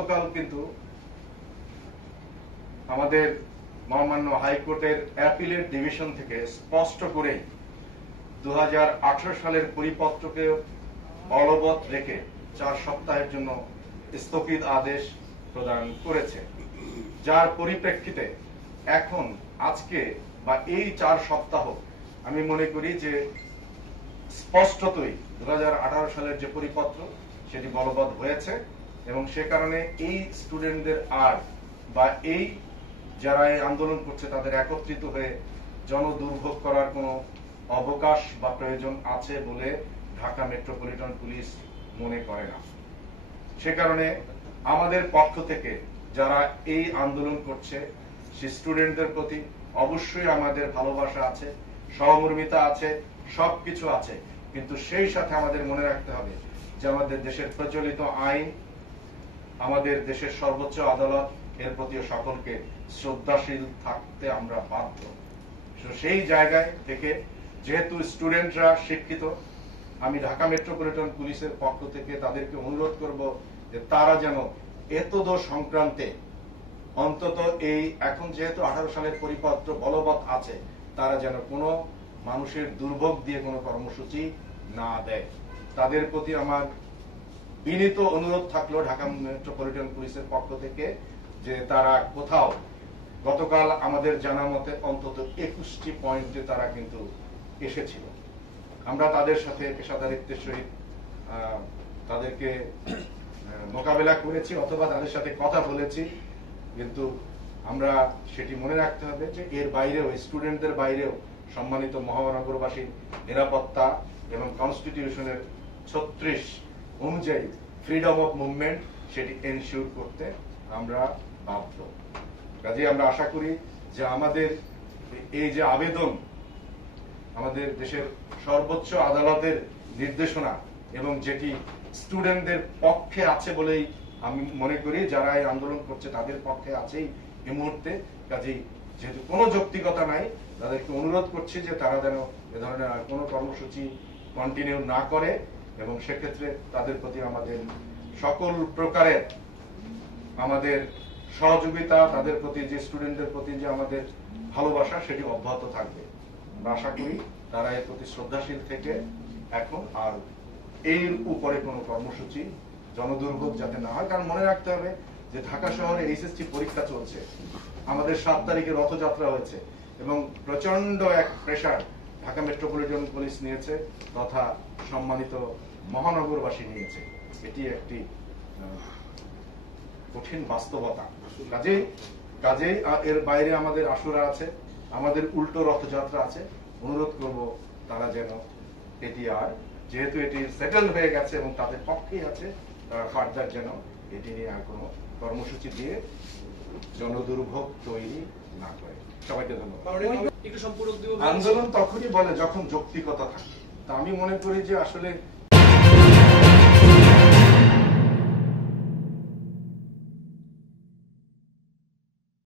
গতকাল কিন্তু আমাদের মহামান্য হাইকোর্টের অ্যাপিলেট ডিভিশন থেকে স্পষ্ট করে 2018 সালের পরিপত্রকে বলবৎ রেখে 4 সপ্তাহের জন্য স্থগিত আদেশ প্রদান করেছে, যার পরিপ্রেক্ষিতে এখন আজকে বা এই 4 সপ্তাহ আমি মনে করি যে স্পষ্টতই 2018 সালের যে পরিপত্র সেটি বলবৎ হয়েছে এবং সে কারণে এই স্টুডেন্টদের আর বা এই যারা এই আন্দোলন করছে তাদের একত্রিত হয়ে জনদুর্ভোগ করার কোনো অবকাশ বা প্রয়োজন আছে বলে ঢাকা মেট্রোপলিটন পুলিশ মনে করে না। সে কারণে আমাদের পক্ষ থেকে যারা এই আন্দোলন করছে সেই স্টুডেন্টদের প্রতি অবশ্যই আমাদের ভালোবাসা আছে, সহমর্মিতা আছে, সবকিছু আছে, কিন্তু সেই সাথে আমাদের মনে রাখতে হবে যে আমাদের দেশের প্রচলিত আইন, আমাদের দেশের সর্বোচ্চ আদালত এর প্রতি সকলকে শ্রদ্ধাশীল থাকতে আমরা বাধ্য। সেই জায়গায় থেকে যেহেতু স্টুডেন্টরা শিক্ষিত, আমি ঢাকা মেট্রোপলিটন পুলিশের পক্ষ থেকে তাদেরকে অনুরোধ করব যে তারা যেন এতদ সংক্রান্তে অন্তত এই এখন যেহেতু 18 সালের পরিপত্র বলবৎ আছে, তারা যেন কোনো মানুষের দুর্ভোগ দিয়ে কোনো কর্মসূচি না দেয়। তাদের প্রতি আমার বিনীত অনুরোধ থাকলো ঢাকা মেট্রোপলিটন পুলিশের পক্ষ থেকে যে তারা কোথাও গতকাল আমাদের জানা মতে অন্তত 21টি পয়েন্টে তারা কিন্তু এসেছিল। আমরা তাদের সাথে পেশাদারিত্বের সহিত তাদেরকে মোকাবেলা করেছি অথবা তাদের সাথে কথা বলেছি, কিন্তু আমরা সেটি মনে রাখতে হবে যে এর বাইরেও স্টুডেন্টদের বাইরেও সম্মানিত মহানগরবাসীর নিরাপত্তা এবং কনস্টিটিউশনের 36 অনুযায়ী ফ্রিডম অফ মুভমেন্ট সেটি এনশিওর করতে আমরা বাধ্য। কাজেই আমরা আশা করি যে আমাদের এই যে আবেদন আমাদের দেশের সর্বোচ্চ আদালতের নির্দেশনা এবং যেটি স্টুডেন্টদের পক্ষে আছে বলেই আমি মনে করি, যারা এই আন্দোলন করছে তাদের পক্ষে আছেই এই মুহূর্তে। কাজেই যেহেতু কোনো যৌক্তিকতা নাই, তাদেরকে অনুরোধ করছি যে তারা যেন এ ধরনের কোনো কর্মসূচি কন্টিনিউ না করে এবং সেক্ষেত্রে তাদের প্রতি আমাদের সকল প্রকারের আমাদের সহযোগিতা, তাদের প্রতি যে স্টুডেন্টদের প্রতি যে আমাদের ভালোবাসা সেটি অব্যাহত থাকবে। আমরা আশা করি তারা এর প্রতি শ্রদ্ধাশীল থেকে এখন আর এর উপরে কোনো কর্মসূচি জনদুর্ভোগ যাতে না হয়। কারণ মনে রাখতে হবে যে ঢাকা শহরে এইচএসসি পরীক্ষা চলছে, আমাদের 7 তারিখে রথযাত্রা হয়েছে এবং প্রচন্ড এক প্রেসার ঢাকা মেট্রোপলিটন পুলিশ নিয়েছে তথা সম্মানিত মহানগরবাসী নিয়েছে। এটি একটি কঠিন বাস্তবতা। কাজেই এর বাইরে আমাদের আশুরা আছে, আমাদের উল্টো রথযাত্রা আছে। অনুরোধ করব তারা যেন এটি আর যেহেতু এটি সেটেল হয়ে গেছে এবং তাদের পক্ষেই আছে, তারা ফার্দার যেন এটি নিয়ে আর কোনো কর্মসূচি দিয়ে জনদুর্ভোগ তৈরি না করে। সবাইকে ধন্যবাদ। একটু সম্পূর্ণ আন্দোলন তখনই বলে যখন যৌক্তিকতা থাকে। তা আমি মনে করি যে আসলে